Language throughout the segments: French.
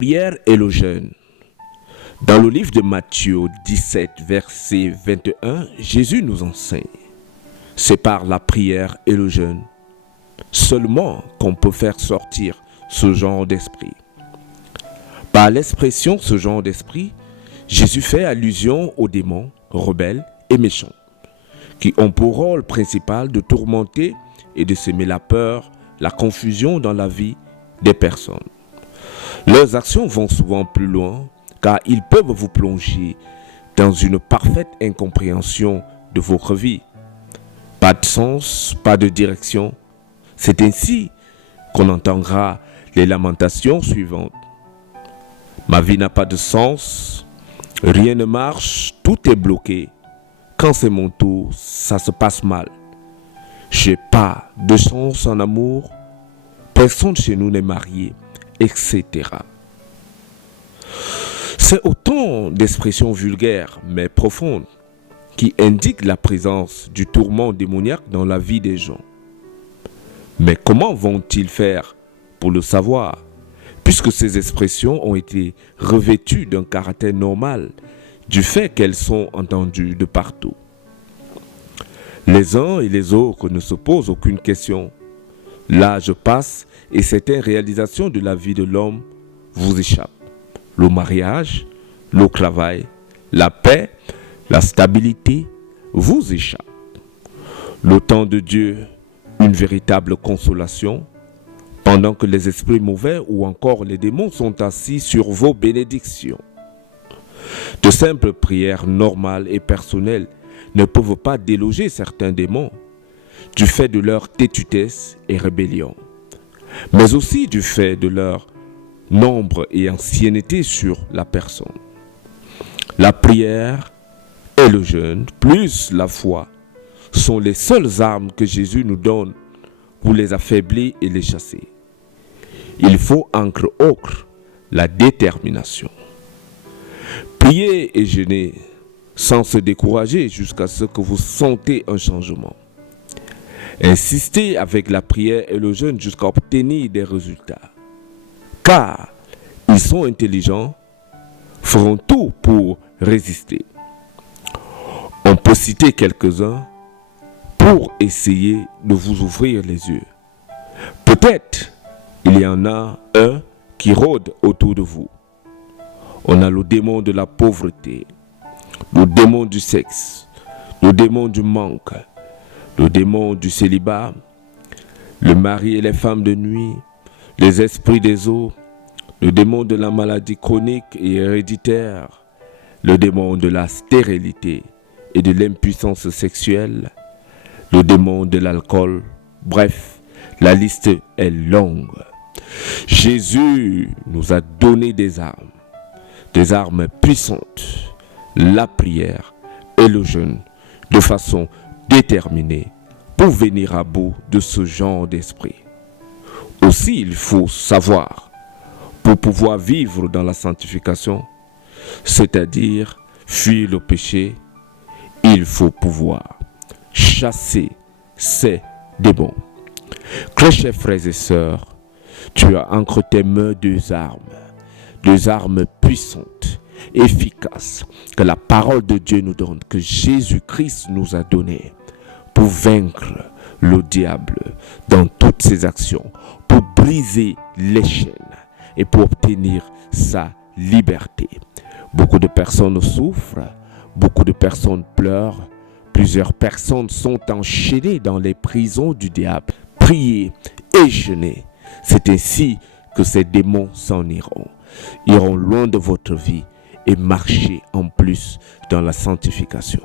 Prière et le jeûne. Dans le livre de Matthieu 17, verset 21, Jésus nous enseigne. C'est par la prière et le jeûne seulement qu'on peut faire sortir ce genre d'esprit. Par l'expression ce genre d'esprit, Jésus fait allusion aux démons rebelles et méchants, qui ont pour rôle principal de tourmenter et de semer la peur, la confusion dans la vie des personnes. Leurs actions vont souvent plus loin car ils peuvent vous plonger dans une parfaite incompréhension de votre vie. Pas de sens, pas de direction. C'est ainsi qu'on entendra les lamentations suivantes. Ma vie n'a pas de sens, rien ne marche, tout est bloqué. Quand c'est mon tour, ça se passe mal. J'ai pas de chance en amour, personne chez nous n'est marié, etc. C'est autant d'expressions vulgaires mais profondes qui indiquent la présence du tourment démoniaque dans la vie des gens. Mais comment vont-ils faire pour le savoir, puisque ces expressions ont été revêtues d'un caractère normal du fait qu'elles sont entendues de partout? Les uns et les autres ne se posent aucune question. L'âge passe et certaines réalisations de la vie de l'homme vous échappent. Le mariage, le travail, la paix, la stabilité vous échappent. Le temps de Dieu, une véritable consolation, pendant que les esprits mauvais ou encore les démons sont assis sur vos bénédictions. De simples prières normales et personnelles ne peuvent pas déloger certains démons du fait de leur têtudesse et rébellion, mais aussi du fait de leur nombre et ancienneté sur la personne. La prière et le jeûne, plus la foi, sont les seules armes que Jésus nous donne pour les affaiblir et les chasser. Il faut entre autres la détermination. Priez et jeûnez sans se décourager jusqu'à ce que vous sentez un changement. Insistez avec la prière et le jeûne jusqu'à obtenir des résultats. Car ils sont intelligents, feront tout pour résister. On peut citer quelques-uns pour essayer de vous ouvrir les yeux. Peut-être il y en a un qui rôde autour de vous. On a le démon de la pauvreté, le démon du sexe, le démon du manque, le démon du célibat, le mari et les femmes de nuit, les esprits des eaux, le démon de la maladie chronique et héréditaire, le démon de la stérilité et de l'impuissance sexuelle, le démon de l'alcool. Bref, la liste est longue. Jésus nous a donné des armes puissantes, la prière et le jeûne, de façon déterminée pour venir à bout de ce genre d'esprit. Aussi, il faut savoir, pour pouvoir vivre dans la sanctification, c'est-à-dire fuir le péché, il faut pouvoir chasser ces démons. Très chers frères et sœurs, tu as entre tes mains deux armes puissantes, efficaces, que la parole de Dieu nous donne, que Jésus-Christ nous a données pour vaincre le diable dans toutes ses actions, pour briser les chaînes et pour obtenir sa liberté. Beaucoup de personnes souffrent, beaucoup de personnes pleurent, plusieurs personnes sont enchaînées dans les prisons du diable. Priez et jeûnez. C'est ainsi que ces démons s'en iront loin de votre vie et marcher en plus dans la sanctification.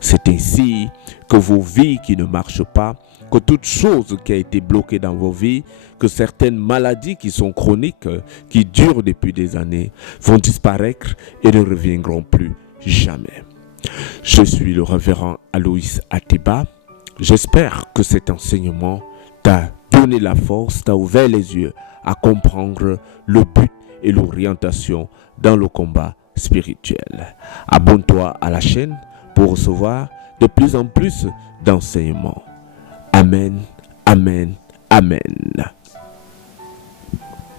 C'est ainsi que vos vies qui ne marchent pas, que toute chose qui a été bloquée dans vos vies, que certaines maladies qui sont chroniques, qui durent depuis des années, vont disparaître et ne reviendront plus jamais. Je suis le révérend Aloïs Atiba. J'espère que cet enseignement t'a donné la force, t'a ouvert les yeux à comprendre le but et l'orientation dans le combat spirituel. Abonne-toi à la chaîne pour recevoir de plus en plus d'enseignements. Amen, amen, amen.